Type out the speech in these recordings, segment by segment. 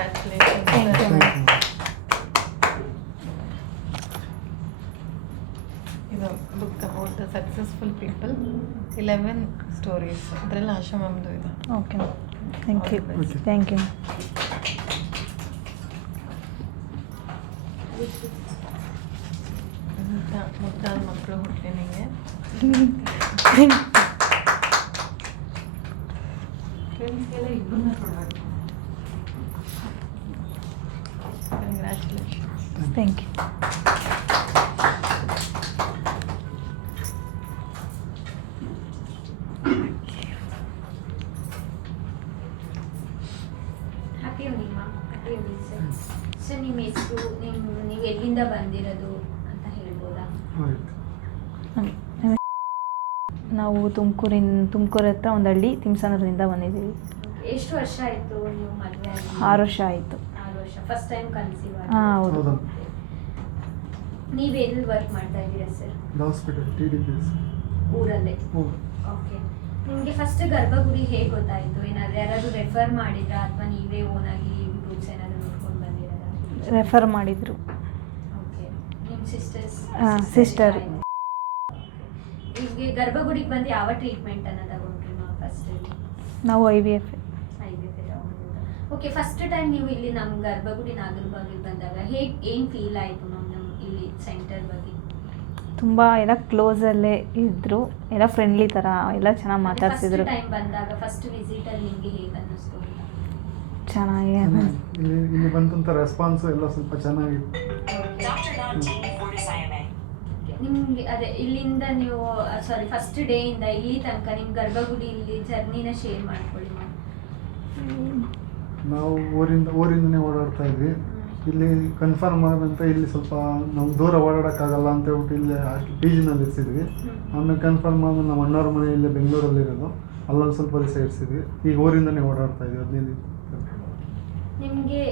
Congratulation. Thank you ma'am. ಇದು book about the successful people 11 stories, ಅದರಲ್ಲಿ ಆಶಾ ಮ್ಯಾಮ್ದು ಇದೆ. Okay ma'am, thank you thank you. ಮುದ್ದಾದ ಮಕ್ಕಳು ಹುಟ್ಟಲಿ ನಿಮಗೆ. ಫ್ರೆಂಡ್ಸ್ಗೆಲ್ಲ ಇಬ್ಬರನ್ನ ಕೊಡಬೇಕು. Congratulations. Thank you. Happy evening ma'am. Happy evening sir. Sir ನಿಮ್ಮ ಹೆಸರು, ನೀವು ಎಲ್ಲಿಂದ ಬಂದಿರೋದು ಅಂತ ಹೇಳ್ಬೋದಾ? ನಾವು ತುಮಕೂರು ಹತ್ರ ಒಂದು ಹಳ್ಳಿ ತಿಮ್ಸನೂರಿಂದ ಬಂದಿದ್ದೀವಿ. ಎಷ್ಟು ವರ್ಷ ಆಯಿತು ನೀವು ಮದುವೆ ಆಗಿ? 6 ವರ್ಷ ಆಯಿತು. 6 ವರ್ಷ. ಫಸ್ಟ್ ಟೈಮ್ ಕನ್ಸೀವ್ ಹಾಂ ಹೌದು. ನೀವೆಲ್ಲಿ ವರ್ಕ್ ಮಾಡ್ತಾ ಇದ್ದೀರಾ ಸರ್? ಹಾಸ್ಪಿಟಲ್ TDPS ಊರಲ್ಲೇ. ಓಕೆ. ನಿಮಗೆ ಫಸ್ಟ್ ಗರ್ಭಗುಡಿ ಹೇಗೆ ಗೊತ್ತಾಯಿತು? ಏನಾದರೂ ಯಾರಾದರೂ ರೆಫರ್ ಮಾಡಿದ್ರಾ ಅಥವಾ ನೀವೇ ಓನಾಗಿ ಯೂಟ್ಯೂಬ್ಸ್ ಏನಾದರೂ ನೋಡ್ಕೊಂಡು ಬಂದಿರೋದಾ? ರೆಫರ್ ಮಾಡಿದರು. ಓಕೆ. ನಿಮ್ಮ ಸಿಸ್ಟರ್. ಈಗ ಗರ್ಭಗುಡಿಗೆ ಬಂದು ಯಾವ ಟ್ರೀಟ್ಮೆಂಟನ್ನು ತಗೊಂಡ್ರಿ ನಾವು ಫಸ್ಟಲ್ಲಿ? ನಾವು IVF. ಓಕೆ. ಫಸ್ಟ್ ಟೈಮ್ ನೀವು ಇಲ್ಲಿ ನಮ್ಮ ಗರ್ಭಗುಡಿ ನಾಗರಬಾಗಿಲು ಬಂದಾಗ ಏನು ಫೀಲ್ ಆಯಿತು ಮ್ಯಾಮ್ ನಮ್ಮ ಇಲ್ಲಿ ಸೆಂಟರ್ ಬಗ್ಗೆ? ತುಂಬ ಎಲ್ಲ ಕ್ಲೋಸಲ್ಲೇ ಇದ್ದರು, ಎಲ್ಲ ಫ್ರೆಂಡ್ಲಿ ಥರ ಎಲ್ಲ ಚೆನ್ನಾಗಿ ಮಾತಾಡ್ತಿದ್ರು. ಫಸ್ಟ್ ಟೈಮ್ ಬಂದಾಗ ಫಸ್ಟ್ ವಿಸಿಟಲ್ಲಿ ನಿಮಗೆ ಹೇಗೆ ಅನ್ನಿಸ್ತು? ಚೆನ್ನಾಗಿ ಇಲ್ಲಿ ಬಂದಂಥ ರೆಸ್ಪಾನ್ಸು ಎಲ್ಲ ಸ್ವಲ್ಪ ಚೆನ್ನಾಗಿತ್ತು. ನಿಮಗೆ ಅದೇ ಇಲ್ಲಿಂದ ನೀವು ಫಸ್ಟ್ ಡೇ ಇಂದ ಇಲ್ಲಿ ತನಕ ನಿಮ್ಮ ಗರ್ಭಗುಡಿ ಇಲ್ಲಿ ಜರ್ನಿನ ಶೇರ್ ಮಾಡ್ಕೊಳ್ಳಿ ಮ್ಯಾಮ್. ನಾವು ಊರಿಂದನೇ ಓಡಾಡ್ತಾ ಇದ್ವಿ. ಇಲ್ಲಿ ಕನ್ಫರ್ಮ್ ಆದಂತ ಇಲ್ಲಿ ಸ್ವಲ್ಪ ನಾವು ದೂರ ಓಡಾಡೋಕ್ಕಾಗಲ್ಲ ಅಂತ ಹೇಳ್ಬಿಟ್ಟು ಇಲ್ಲಿ PGನಲ್ಲಿ ಇರಿಸಿದ್ವಿ. ಆಮೇಲೆ ಕನ್ಫರ್ಮ್ ಆದ್ಮೇಲೆ ನಮ್ಮ ಅಣ್ಣವ್ರ ಮನೆ ಇಲ್ಲೇ ಬೆಂಗಳೂರಲ್ಲಿರೋದು, ಅಲ್ಲೊಂದು ಸ್ವಲ್ಪ ದಿವಸ ಇರಿಸಿದ್ವಿ. ಈಗ ಊರಿಂದನೇ ಓಡಾಡ್ತಾ ಇದ್ವಿ 15 ನಿಮಗೆ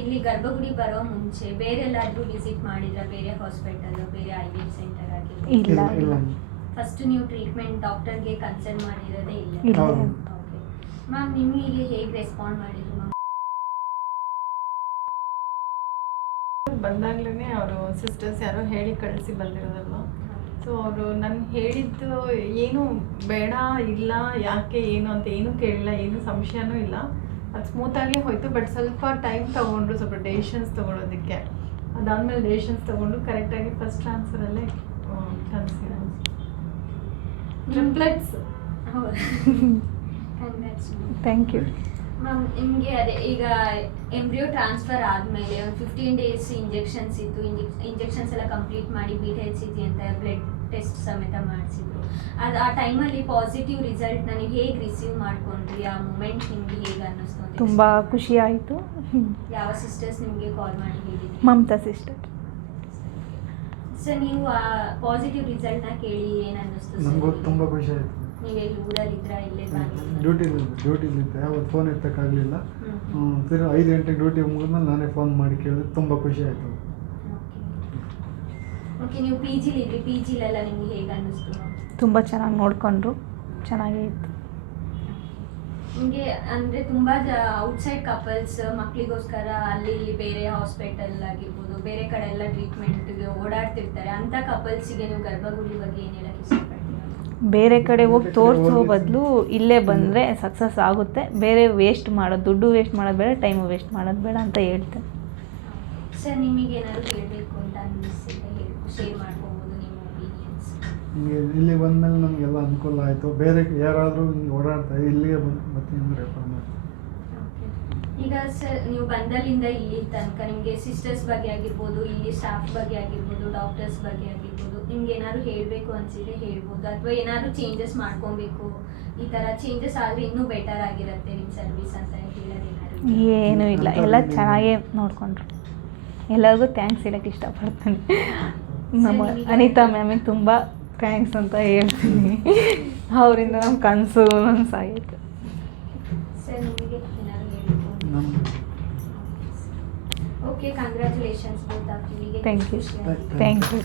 ಇಲ್ಲಿ ಗರ್ಭಗುಡಿ ಬರೋ ಮುಂಚೆ ಬೇರೆ ಎಲ್ಲಾದರೂ ವಿಸಿಟ್ ಮಾಡಿದ್ರ? ಬೇರೆ ಹಾಸ್ಪಿಟಲ್, ಬೇರೆ IVF ಸೆಂಟರ್ ಆಗಿರ್ಬೋದು? ಇಲ್ಲ. ಫಸ್ಟ್ ನೀವು ಟ್ರೀಟ್ಮೆಂಟ್ ಡಾಕ್ಟರ್ಗೆ ಕನ್ಸಲ್ಟ್ ಮಾಡಿರೋದೇ ಇಲ್ಲ? ಇಲ್ಲ. Okay ma'am. ನಿಮಗೆ ಹೇಗೆ ರೆಸ್ಪಾಂಡ್ ಮಾಡಿದ್ರು ಮ್ಯಾಮ್? ಬಂದಾಗ್ಲೇ ಅವರು ಸಿಸ್ಟರ್ಸ್ ಯಾರೋ ಹೇಳಿ ಕಳಿಸಿ ಬಂದಿರೋದಲ್ವ. ಸೊ ಅವರು ನಾನು ಹೇಳಿದ್ದು ಏನು ಬೇಡ, ಇಲ್ಲ, ಯಾಕೆ, ಏನು ಅಂತ ಏನೂ ಕೇಳಿಲ್ಲ, ಏನು ಸಂಶಯನೂ ಇಲ್ಲ. ಅದು ಸ್ಮೂತಾಗಿ ಹೋಯಿತು. ಬಟ್ ಸ್ವಲ್ಪ ಟೈಮ್ ತೊಗೊಂಡ್ರು, ಸ್ವಲ್ಪ ಡೆಸಿಷನ್ಸ್ ತೊಗೊಳೋದಕ್ಕೆ. ಅದಾದಮೇಲೆ ಡೆಸಿಷನ್ಸ್ ತೊಗೊಂಡು ಕರೆಕ್ಟಾಗಿ ಫಸ್ಟ್ ಟ್ರಾನ್ಸ್ಫರಲ್ಲೇ ಕನ್ಸಿರೋದು. ಟ್ರಿಪ್ಲೆಟ್ಸ್. ಹೌದು. Congrats thank you ma'am. ನಿಮಗೆ ಅದೇ ಈಗ ಎಂಬ್ರಿಯೋ ಟ್ರಾನ್ಸ್ಫರ್ ಆದಮೇಲೆ ಒಂದು 15 ಡೇಸ್ ಇಂಜೆಕ್ಷನ್ಸ್ ಇತ್ತು. ಇಂಜೆಕ್ಷನ್ಸ್ ಎಲ್ಲ ಕಂಪ್ಲೀಟ್ ಮಾಡಿ BHCG ಅಂತ ಬ್ಲಡ್ ಟೆಸ್ಟ್ ಸಮೇತ ಮಾಡಿಸಿದ್ರು. ಆ ಟೈಮಲ್ಲಿ ಪಾಸಿಟಿವ್ ರಿಸಲ್ಟ್ನ ನೀವು ಹೇಗೆ ರಿಸೀವ್ ಮಾಡ್ಕೊಂಡ್ರಿ? ಆ ಮೂಮೆಂಟ್ ನಿಮಗೆ ಹೇಗೆ ಅನ್ನಿಸ್ತು? ತುಂಬ ಖುಷಿ ಆಯಿತು. ಯಾವ ಸಿಸ್ಟರ್ಸ್ ನಿಮಗೆ ಕಾಲ್ ಮಾಡಿ ಹೇಳಿದ್ರು? ಮಮತಾ ಸಿಸ್ಟರ್. ಸರ್ ನೀವು ಆ ಪಾಸಿಟಿವ್ ರಿಸಲ್ಟ್ನ ಕೇಳಿ ಏನು ಅನ್ನಿಸ್ತು? ನಮಗೂ ತುಂಬ ಖುಷಿ ಆಯಿತು. ನೀವೆಲ್ಲಿ ಊರಲ್ಲಿದ್ರಾ? ಇಲ್ಲೇ ಡ್ಯೂಟಿಲಿದ್ದೆ. ಅವತ್ತು ಫೋನ್ ಎತ್ತಕ್ಕಾಗಲಿಲ್ಲ. ತಿರು 5 ಗಂಟೆಗೆ ಡ್ಯೂಟಿ ಮುಗಿದ್ಮೇಲೆ ನಾನೇ ಫೋನ್ ಮಾಡಿ ಕೇಳಿದೆ. ತುಂಬ ಖುಷಿ ಆಯಿತು. ಓಕೆ. ನೀವು PGಲಿದ್ರಿ, PGಲೆಲ್ಲ ನಿಮಗೆ ಹೇಗೆ ಅನ್ನಿಸ್ತು? ತುಂಬ ಚೆನ್ನಾಗಿ ನೋಡಿಕೊಂಡ್ರು, ಚೆನ್ನಾಗೇ ಇತ್ತು. ನಿಮಗೆ ಅಂದರೆ ತುಂಬ ಔಟ್ಸೈಡ್ ಕಪಲ್ಸ್ ಮಕ್ಕಳಿಗೋಸ್ಕರ ಅಲ್ಲಿ ಇಲ್ಲಿ ಬೇರೆ ಹಾಸ್ಪಿಟಲ್ ಆಗಿರ್ಬೋದು, ಬೇರೆ ಕಡೆ ಎಲ್ಲ ಟ್ರೀಟ್ಮೆಂಟ್ಗೆ ಓಡಾಡ್ತಿರ್ತಾರೆ. ಅಂಥ ಕಪಲ್ಸಿಗೆ ನೀವು ಗರ್ಭಗುಡಿ ಬಗ್ಗೆ ಏನು ಹೇಳಕ್ಕೆ ಇಷ್ಟಪಡ್ತೀರಾ? ಬೇರೆ ಕಡೆ ಹೋಗಿ ತೋರಿಸೋ ಬದಲು ಇಲ್ಲೇ ಬಂದರೆ ಸಕ್ಸಸ್ ಆಗುತ್ತೆ. ಬೇರೆ ದುಡ್ಡು ವೇಸ್ಟ್ ಮಾಡೋದು ಬೇಡ, ಟೈಮು ವೇಸ್ಟ್ ಮಾಡೋದು ಬೇಡ ಅಂತ ಹೇಳ್ತೇನೆ. ಸರ್ ನಿಮಗೆ ಏನಾದ್ರು ಹೇಳಬೇಕು ಅಂತ ಅನ್ನಿಸ್ತಿದೆ, ಶೇರ್ ಮಾಡ್ಕೋಬೋದು ನಿಮ್ಮ ಒಪಿನಿಯನ್ಸ್? ಇಲ್ಲಿ ಬಂದಮೇಲೆ ನಮಗೆಲ್ಲ ಅನುಕೂಲ ಆಯಿತು. ಬೇರೆ ಯಾರಾದರೂ ಓಡಾಡ್ತಾರೆ ಇಲ್ಲಿಗೆ ಬರ್ತೀನಿ ರೆಫರ್ ಮಾಡಿ. ಈಗ ಸರ್ ನೀವು ಬಂದಲ್ಲಿಂದ ಇಲ್ಲಿ ತನಕ ನಿಮಗೆ ಸಿಸ್ಟರ್ಸ್ ಬಗ್ಗೆ ಆಗಿರ್ಬೋದು, ಇಲ್ಲಿ ಸ್ಟಾಫ್ ಬಗ್ಗೆ ಆಗಿರ್ಬೋದು, ಡಾಕ್ಟರ್ಸ್ ಬಗ್ಗೆ ಆಗಿರ್ಬೋದು, ನಿಮ್ಗೆ ಏನಾದ್ರು ಹೇಳಬೇಕು ಅನಿಸಿದ್ರೆ ಹೇಳ್ಬೋದು, ಅಥವಾ ಏನಾದ್ರು ಚೇಂಜಸ್ ಮಾಡ್ಕೊಬೇಕು, ಈ ಥರ ಚೇಂಜಸ್ ಆದರೆ ಇನ್ನೂ ಬೆಟರ್ ಆಗಿರುತ್ತೆ ನಿಮ್ಮ ಸರ್ವಿಸ್ ಅಂತ ಹೇಳೋದೇನಾದ್ರು? ಏನೂ ಇಲ್ಲ, ಎಲ್ಲ ಚೆನ್ನಾಗೇ ನೋಡಿಕೊಂಡ್ರು. ಎಲ್ಲರಿಗೂ ಥ್ಯಾಂಕ್ಸ್ ಹೇಳೋಕ್ಕೆ ಇಷ್ಟಪಡ್ತೀನಿ. ನಮ್ಮ ಅನಿತಾ ಮ್ಯಾಮಿಗೆ ತುಂಬ ಥ್ಯಾಂಕ್ಸ್ ಅಂತ ಹೇಳ್ತೀನಿ. ಅವರಿಂದ ನಮ್ಮ ಕನಸು ನನಸಾಗಿತ್ತು. ಸರ್ ನಿಮಗೆ ಏನಾದ್ರು ಹೇಳಬೇಕು? Okay, congratulations both of you. Thank you.